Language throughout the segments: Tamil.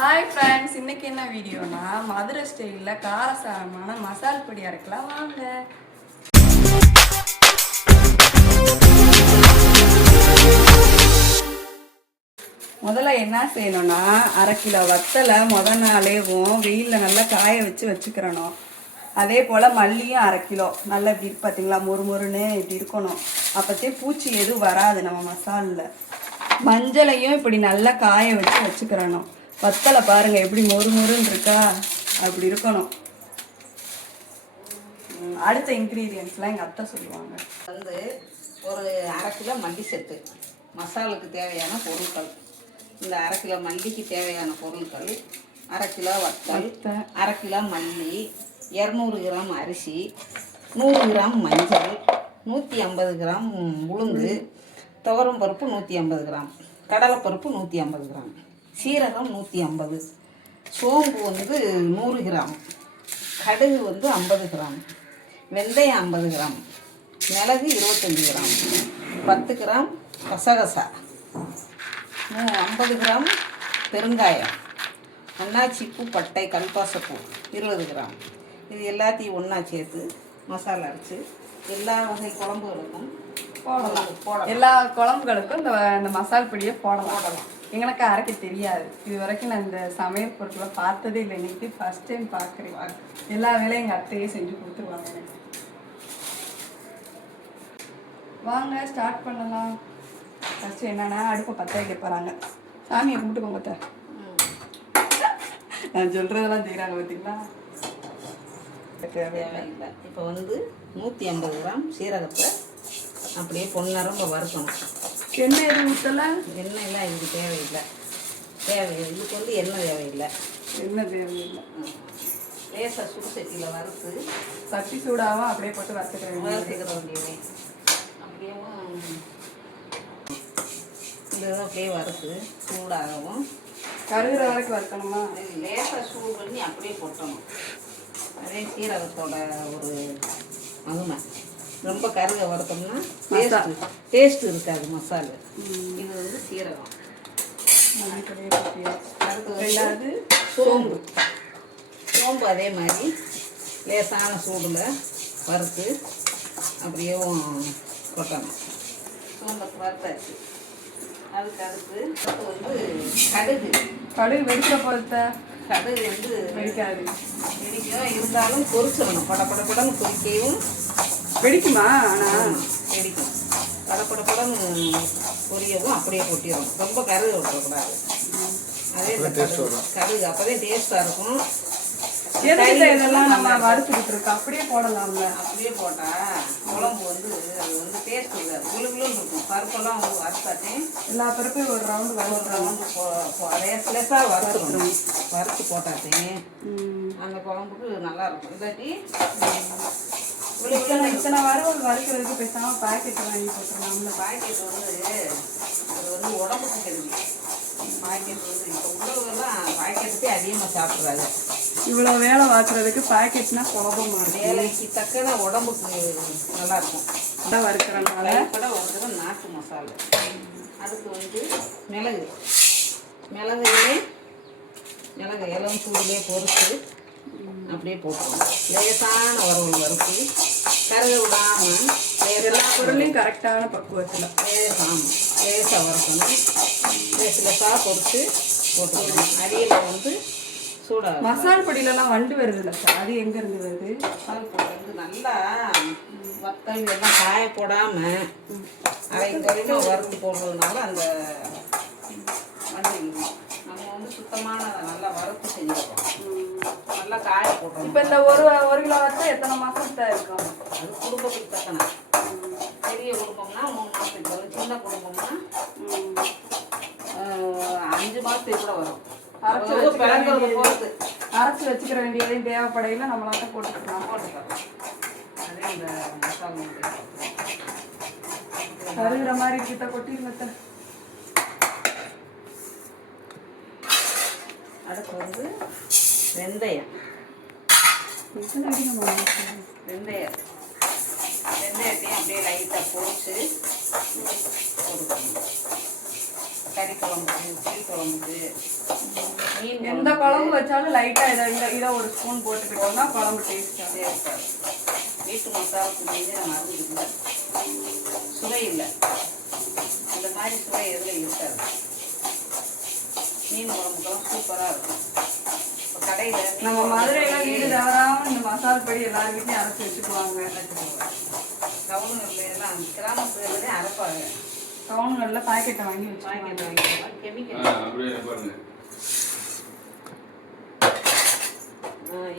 ஹாய் ஃப்ரெண்ட்ஸ், இன்னைக்கு என்ன வீடியோனா மதுரை ஸ்டைலில் காரசாரமான மசால் பொடி அரைக்கலாம் வாங்க. முதல்ல என்ன செய்யணும்னா, அரை கிலோ வத்தலை முதல் நாளேவும் வெயிலில் நல்லா காய வச்சுக்கிறணும். அதே போல் மல்லியும் அரை கிலோ நல்லா இப்படி பார்த்தீங்களா, மொறுன்னு இப்படி இருக்கணும். அப்போத்தே பூச்சி எதுவும் வராது நம்ம மசாலில். மஞ்சளையும் இப்படி நல்லா காய வச்சுக்கிறணும். வத்தலை பாருங்கள் எப்படி மொறுன்னு இருக்கா, அப்படி இருக்கணும். அடுத்த இன்க்ரீடியன்ஸ்லாம் எங்கள் அத்தை சொல்லுவாங்க. ஒரு அரை கிலோ மல்லி செட்டு மசாலுக்கு தேவையான பொருட்கள். இந்த அரை கிலோ மல்லிக்கு தேவையான பொருட்கள்: அரை கிலோ வத்தல், அரை கிலோ மல்லி, 200 கிராம் அரிசி, 100 கிராம் மஞ்சள், 150 கிராம் உளுந்து, துவரம் பருப்பு 150 கிராம், கடலைப்பருப்பு 150 கிராம், சீரகம் 150, சோம்பு 100 கிராம், கடுகு 50 கிராம், வெந்தயம் 50 கிராம், மிளகு 25 கிராம், 10 கிராம் கசகசா, 50 கிராம் பெருங்காயம், அன்னாச்சிப்பூ, பட்டை, கல்பாசப்பூ 20 கிராம். இது எல்லாத்தையும் ஒன்றா சேர்த்து மசாலா அரைச்சி எல்லா வகை குழம்புகளுக்கும் போடலாம். எல்லா குழம்புகளுக்கும் இந்த மசால் பொடியை போடலாம். எங்களுக்கு அரைக்க தெரியாது. இது வரைக்கும் நான் இந்த சமையல் பொருட்களை பார்த்ததே இல்லை. இன்னைக்கு ஃபர்ஸ்ட் டைம் பார்க்குறேன். எல்லா வேலையும் எங்கள் அத்தையே செஞ்சு கொடுத்துருவாங்க எனக்கு. வாங்க ஸ்டார்ட் பண்ணலாம். ஃபஸ்ட்டு என்னென்னா, அடுப்பை பற்ற வைக்க போகிறாங்க. சாமியை கும்பிட்டுக்கோங்க அத்தை. நான் சொல்கிறதெல்லாம் செய்கிறாங்க பார்த்தீங்களா. தேவையில்லை. இப்போ 150 கிராம் சீரகத்தை அப்படியே பொன்னரம்ப வறுக்கணும். எண்ணெய் எதுவும் ஊற்றலை? எண்ணெயெல்லாம் இதுக்கு தேவையில்லை. இதுக்கு எண்ணெய் தேவையில்லை. எண்ணெய் தேவையில்லை. லேசாக சுடு சட்டியில் வறுத்து சட்டி சூடாகவும் அப்படியே போட்டு வறுத்துக்கிற வேண்டியது. அப்படியே இந்த அப்படியே வறுத்து சூடாகவும் கருகிற வரைக்கும் வறுக்கணுமா? லேசாக சூடு பண்ணி அப்படியே கொட்டணும். அதே சீரகத்தோட ஒரு மகிமை. ரொம்ப கருகை வறுத்தோம்னா டேஸ்ட் இருக்காது மசாலா. இது சீரகம். ரெண்டாவது சோம்பு. சோம்பு அதே மாதிரி லேசான சூடில் வறுத்து அப்படியே கொட்டணும். சோம்பு வறுத்தாச்சு. அதுக்கு கடுகு. கடுகு வெடிக்கிற போகிறத கடுகு வெடிக்காது. வெடிக்கும், இருந்தாலும் பொரிச்சிடணும். படப்படப்படன்னு பொரிக்கையும் வெடிக்குமா? ஆனால் வெடிக்கும். படப்படப்படன்னு பொரியவும் அப்படியே கொட்டிடணும். ரொம்ப கருகு விட்டுறக்கூடாது. அதே கடுகு அப்போதே டேஸ்ட்டாக இருக்கும். இதெல்லாம் நம்ம வறுத்துக்கிட்டு இருக்கோம். அப்படியே போடலாம்ல. அப்படியே போட்டால் குழம்பு அது டேஸ்ட் இருக்காது. குழுகுலுன்னு இருக்கும். பருப்பெல்லாம் வறுத்தாட்டே எல்லா பருப்பையும் ஒரு ரவுண்டு லேசாக வறுத்துடணும். வறுத்து போட்டாட்டே அந்த குழம்புக்கு நல்லா இருக்கும். இல்லாட்டி இத்தனை வறுவல் வறுக்கிறதுக்கு பேசாமல் பாக்கெட் வாங்கி போட்டுருலாம். அந்த பாக்கெட் அது உடம்புக்கு கெடுதி. பாக்கெட் இப்போ உணவுகள்லாம் பாக்கெட்டுக்கே அதிகமாக சாப்பிட்றாங்க. இவ்வளோ வேலை வாக்குறதுக்கு பாக்கெட்னா குழப்பமாக இருக்கும். வேலைக்கு தக்கன உடம்புக்கு நல்லாயிருக்கும். அதான் வறுக்கிறனால வறுக்கிற நாட்டு மசாலா. அதுக்கு மிளகு இளம் சூடுலேயே பொறுத்து அப்படியே போட்டுருவோம். லேசான வறுவல் வறுத்து கருக விடாமல் எல்லா பொருளையும் கரெக்டான பக்குவத்தில் லேசாக வறுக்கணும். லேசாக பொறுத்து போட்டுக்கணும். அடியில் சூடாக மசால் பொடியிலலாம் வண்டு வருது இல்லை சார், அது எங்கேருந்து வருது? மசால் பொடி நல்லா வத்தல் எல்லாம் காய போடாமல் அரைக்குறையாக வறுத்து போடுறதுனால அந்த வண்டு நம்ம சுத்தமானதை நல்லா வறுத்து செஞ்சுருக்கோம். நல்லா காய போட்டோம். இப்போ இந்த ஒரு கிலோ வறுத்தா எத்தனை மாதம் தான் இருக்கும்? அது குடும்பத்துக்கு தக்கன. பெரிய குடும்பம்னா 3 மாதத்துக்கு வரும். சின்ன குடும்பம்னா 5 மாதத்துக்கு கூட வரும். அரைச்சி வச்சுக்கிற வேண்டியதையும் தேவைப்படையில நம்மளாட்ட போட்டுக்கலாம். அதே இந்த மசாலா கருகிற மாதிரி கிட்ட கொட்டிருந்த. அடுத்து வெந்தயம். வெந்தயத்தையும் அப்படியே லைட்டாக பொரிச்சு போட்டுக்கணும். கறி குழம்புக்கு, புளி குழம்புக்கு மீன் எந்த குழம்பு வச்சாலும் லைட்டா இதை ஒரு ஸ்பூன் போட்டுக்கிட்டோம்னா குழம்பு டேஸ்டா இருக்காது. வீட்டு மசாலாவுக்கு மீது மருந்து இல்லை, சுவை இல்லை. இந்த மாதிரி சுவை எதுவும் இருக்காது. மீன் குழம்புக்கெல்லாம் சூப்பராக இருக்கும். இப்போ கடையில் நம்ம மதுரையில வீடு தவறாம இந்த மசாலா பொடி எல்லார் வீட்லயும் அரைச்சி வச்சுக்குவாங்க. டவுன்லாம் கிராமப்புறங்களே அரைப்பாங்க. டவுன்களில் பாக்கெட்டை வாங்கி பாக்கெட் வச்சுக்குவாங்க. வாங்கி கெமிக்கல்.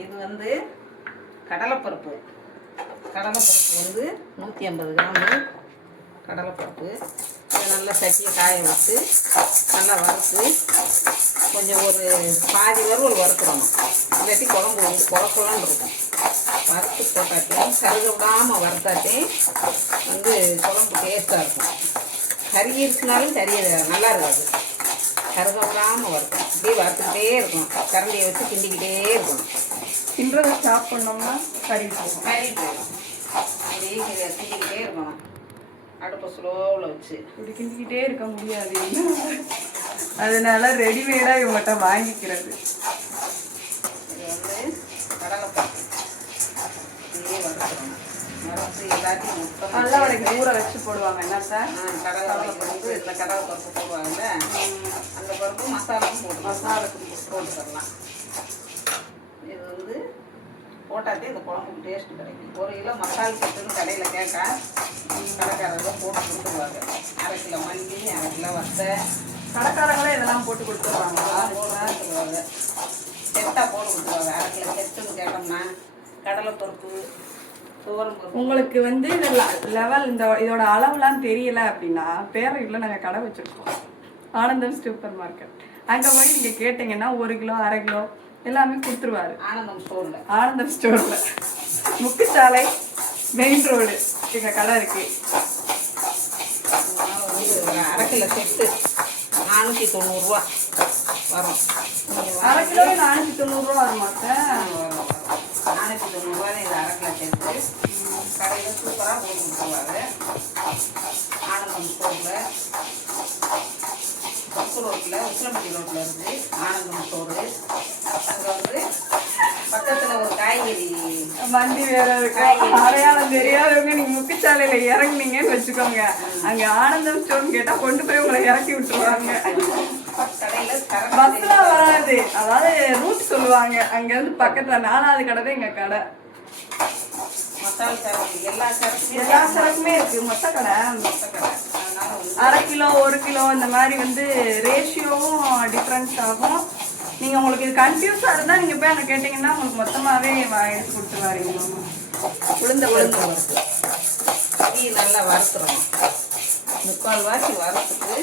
இது வந்து கடலைப்பருப்பு. கடலைப்பருப்பு வந்து 150 கிராமு கடலைப்பருப்பு. இதை நல்லா சட்டியை காய வச்சு நல்லா வறுத்து கொஞ்சம் ஒரு பாதி வறுவல் வறுத்துடணும். இல்லாட்டி குழம்பு வந்து குழப்பலான்னு இருக்கும். வறுத்து போட்டாட்டே கருக விடாமல் வறுத்தாட்டே வந்து குழம்பு டேஸ்ட்டாக இருக்கும். கறி இருக்குனாலும் கறி நல்லா இருக்காது. கருக விடாமல் வறுக்கும். அப்படியே வறுத்துக்கிட்டே இருக்கணும். கரண்டியை வச்சு கிண்டிக்கிட்டே இருக்கணும். கிண்டுறதை ஸ்டாப் பண்ணோம்னா கறி போகும். கறி போயிடும். அப்படியே கிண்டிக்கிட்டே இருக்கணும். அடுப்பை ஸ்லோவில் வச்சு இப்படி கிண்டிக்கிட்டே இருக்க முடியாது. அதனால ரெடிமேடா இவங்ககிட்ட வாங்கிக்கிறது. இது வந்து கடலைப்பருப்பு இதே வறுத்துக்கணும். வறுத்து எல்லாத்தையும் மொத்தமாக நல்லா வரைக்கும் ஊற வச்சு போடுவாங்க. என்ன சார்? கடலைப்பருப்பு வந்து இந்த கடலைப்பருப்பு போடுவாங்கல்ல, அந்த பருப்பு மசாலாவும் போட்டு மசாலாவுக்கு போட்டுக்கலாம். இது வந்து போட்டாதே இந்த குழம்புக்கு டேஸ்ட்டு கிடைக்கும். 1 கிலோ மசாலா சேர்த்துன்னு கடையில் கேட்டா கடைக்காரங்க போட்டு கொடுத்துருவாங்க. 1/2 கிலோ மல்லி, 1/2 கிலோ வத்தை. கடைக்காரங்களே இதெல்லாம் போட்டு கொடுத்துருவாங்க. போட்டுருவாங்க. செட்டாக போட்டு கொடுத்துருவாங்க. 1/2 கிலோ செட்டுன்னு கேட்டோம்னா கடலைப்பருப்பு, துவரம்பருப்பு. உங்களுக்கு வந்து இந்த லெவல் இதோட அளவுலாம் தெரியல அப்படின்னா பேரையில் நாங்கள் கடை வச்சுருக்கோம், ஆனந்தம் சூப்பர் மார்க்கெட். அங்கே போய் நீங்கள் கேட்டிங்கன்னா 1 கிலோ 1/2 கிலோ எல்லாமே கொடுத்துருவாரு. ஆனந்தம் ஸ்டோரில் முக்குச்சாலை மெயின் ரோடு எங்கள் கடை இருக்கு. 1/2 கிலோ செட்டு 490 ரூபா வரும். 1/2 கிலோ 490 ரூபா வரும் மாட்டேன். 490 ரூபா தான் இது 1/2 கிலோ செட்டு. கடையில் சூப்பராக போட்டு கொடுத்துருவாங்க. ஆனந்தம் ஸ்டோரில் பத்து ரோட்டில் உசிலம்பட்டி ரோட்டில் இருக்குது ஆனந்தம் ஸ்டோரு. அங்கே வந்து பக்கத்தில் ஒரு காய்கறி வண்டி வேற இருக்கு. அடையாளம் தெரியாதவங்க நீங்க முக்குச்சாலையில இறங்குனீங்கன்னு வச்சுக்கோங்க, அங்க ஆனந்தம் ஸ்டோர்னு கேட்டா கொண்டு போய் உங்களை இறக்கி விட்டுருவாங்க. கடையில் பஸ்ல வராது, அதாவது ரூட் சொல்லுவாங்க. அங்க இருந்து பக்கத்துல 4வது கடை தான் எங்க கடை. மசாலா சரக்கு எல்லா சரக்குமே இருக்கு. மொத்த கடை. அதனால 1/2 கிலோ 1 கிலோ இந்த மாதிரி வந்து ரேஷியோவும் டிஃப்ரென்ஸ் ஆகும். நீங்க உங்களுக்கு இது கன்ஃபியூஸா இருந்தா நீங்க போய் அங்க கேட்டீங்கன்னா உங்களுக்கு மொத்தமாவே எடுத்து கொடுத்துருவாருங்க. உளுந்த பருப்பு இது நல்லா வறுத்துறணும். 3/4 வாசி வறுத்துட்டு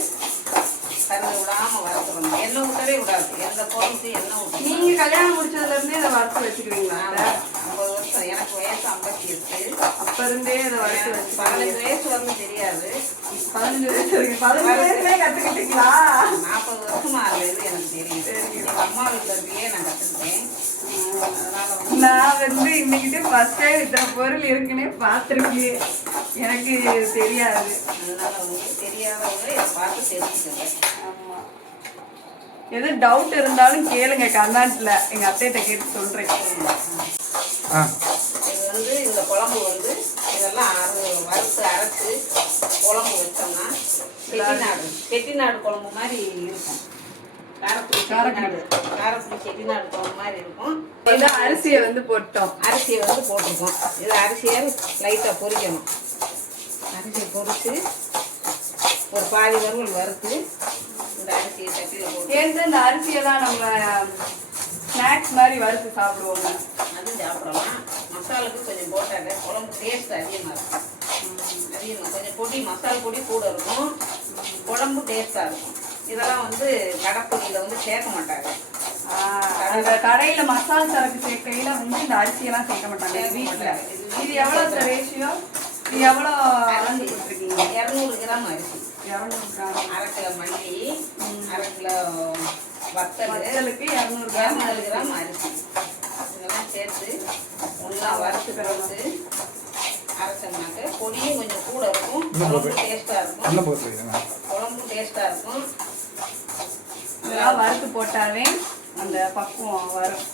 கருது விடாமல் வறுத்துறணும். எண்ணெய் ஊற்றவே விடாது. எந்த பொருளுக்கு எண்ணெய் ஊற்றி. நீங்க கல்யாணம் முடிச்சதுல இருந்தே இதை வறுத்து வச்சுக்கிறீங்களா? 50 வருஷம். எனக்கு வயசு 58. அப்ப இருந்தே இதை வறுத்து வச்சு 15 வயசு வந்து தெரியாது. 15 வயசு வரைக்கும் 15 வயசுலயே கத்துக்கிட்டீங்களா? 40 வருஷமா அது இது எனக்கு தெரியுது. எங்கள் அம்மா வீட்டில் இருக்கையே நான் கற்றுக்கிட்டேன். அதனால நான் வந்து இன்னைக்கிட்டே ஃபர்ஸ்ட் டைம் இத்தனை பொருள் இருக்குன்னே பார்த்துருக்கேன். எனக்கு தெரியாது. அதனால உங்களுக்கு தெரியாதவங்க இதை பார்த்து தெரிஞ்சுக்கோங்க. ஆமா, எது டவுட் இருந்தாலும் கேளுங்க கமெண்ட்ல, எங்க அத்தைகிட்ட கேட்டு சொல்றேன். இது வந்து இந்த குழம்பு வந்து இதெல்லாம் வறுத்து அரைச்சு குழம்பு வச்சோம்னா செட்டிநாடு குழம்பு மாதிரி இருக்கும். காரப்புளி செட்டிநாடு குழம்பு மாதிரி இருக்கும். அரிசியை வந்து போட்டோம். அரிசியை வந்து போட்டிருக்கோம். இது அரிசியை லைட்டாக பொரிக்கணும். அரிசியை பொரித்து ஒரு பாதி வறுவல் வறுத்து இந்த அரிசியை சட்டியில் போட்டு இந்த அரிசியெல்லாம் நம்ம ஸ்நாக்ஸ் மாதிரி வறுத்து சாப்பிடுவோங்க. அதுவும் சாப்பிடலாம். மசாலுக்கு கொஞ்சம் போட்டாங்க குழம்பு டேஸ்ட் அதிகமாக இருக்கும். அதிகமாக கொஞ்சம் பொடி மசாலா பொடி கூட இருக்கும். குழம்பு டேஸ்ட்டாக இருக்கும். இதெல்லாம் வந்து கடைப்பொடியில் வந்து சேர்க்க மாட்டாங்க. அந்த கடையில மசாலா சரக்கு சேர்க்கையில வந்து இந்த அரிசியெல்லாம் சேர்க்க மாட்டாங்க வீட்டில். இது எவ்வளோ ரேஷியோ? இது எவ்வளோ அளந்து கொடுத்துருக்கீங்க? 200 கிராம் அரிசி, 200 கிராம். 1/2 கிலோ மல்லி, 1/2 கிலோ வத்தலுக்கு 200 கிராம் 200 கிராம் அரிசி. இதெல்லாம் சேர்த்து ஒன்றா வறுத்து வறுத்து அரைச்சோம்னாக்க பொடியும் கொஞ்சம் கூட இருக்கும். குழம்பு டேஸ்ட்டாக இருக்கும். குழம்பு டேஸ்ட்டாக இருக்கும். இதெல்லாம் வறுத்து போட்டாவே அந்த பக்குவம் வரும்.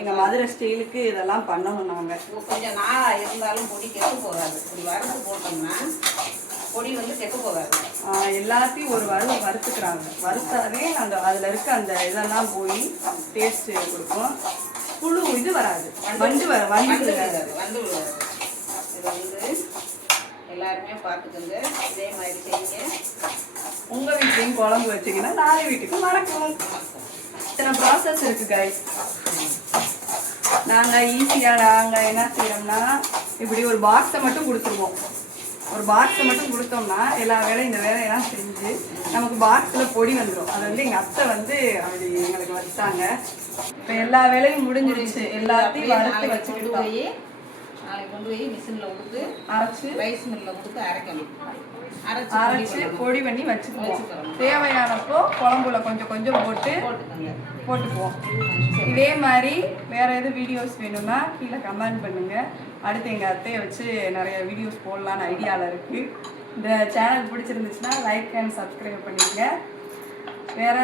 எங்கள் மதுரை ஸ்டைலுக்கு இதெல்லாம் பண்ணணும் நாங்கள். கொஞ்சம் நாளாக இருந்தாலும் பொடி கெட்டு போகாது. இப்படி வறுத்து போட்டோம்னா பொடி வந்து கெட்டு போகாது. எல்லாத்தையும் ஒரு வறுத்துக்கிறாங்க. வறுத்தாவே அந்த அதில் இருக்க அந்த இதெல்லாம் போய் டேஸ்ட்டு கொடுக்கும். புழு இது வராது, வண்டு விழுகாது. இது வந்து எல்லாருமே பார்த்துக்கோங்க, இதே மாதிரி செய்யுங்க. உங்கள் வீட்லேயும் குழம்பு வச்சிங்கன்னா 4 வீட்டுக்கு மறக்கும். இத்தனை ப்ராசஸ் இருக்குது கைஸ். நாங்கள் என்ன செய்கிறோம்னா இப்படி ஒரு பாக்ஸை மட்டும் கொடுத்துருவோம். ஒரு பாக்ஸை மட்டும் கொடுத்தோம்னா எல்லா வேலையும் இந்த வேலையெல்லாம் செஞ்சு நமக்கு பாக்ஸில் பொடி வந்துடும். அது வந்து எங்கள் அத்தை வந்து அப்படி எங்களுக்கு வச்சாங்க. இப்போ எல்லா வேலையும் முடிஞ்சிருச்சு. எல்லாத்தையும் வறுத்து வச்சுக்கிட்டு நாளைக்கு கொண்டு போய் மிஷினில் கொடுத்து அரைச்சி ரைஸ் மில்லில் கொடுத்து அரைக்கணும். அரைச்சி பொடி பண்ணி வச்சுக்குவோம். தேவையானப்போ குழம்புல கொஞ்சம் கொஞ்சம் போட்டுக்குவோம். இதே மாதிரி வேற எதுவும் வீடியோஸ் வேணும்னா கீழே கமெண்ட் பண்ணுங்க. அடுத்து எங்கள் அத்தையை வச்சு நிறைய வீடியோஸ் போடலான்னு ஐடியாவில் இருக்குது. இந்த சேனல் பிடிச்சிருந்துச்சுன்னா லைக் அண்ட் சப்ஸ்கிரைப் பண்ணிடுங்க. வேற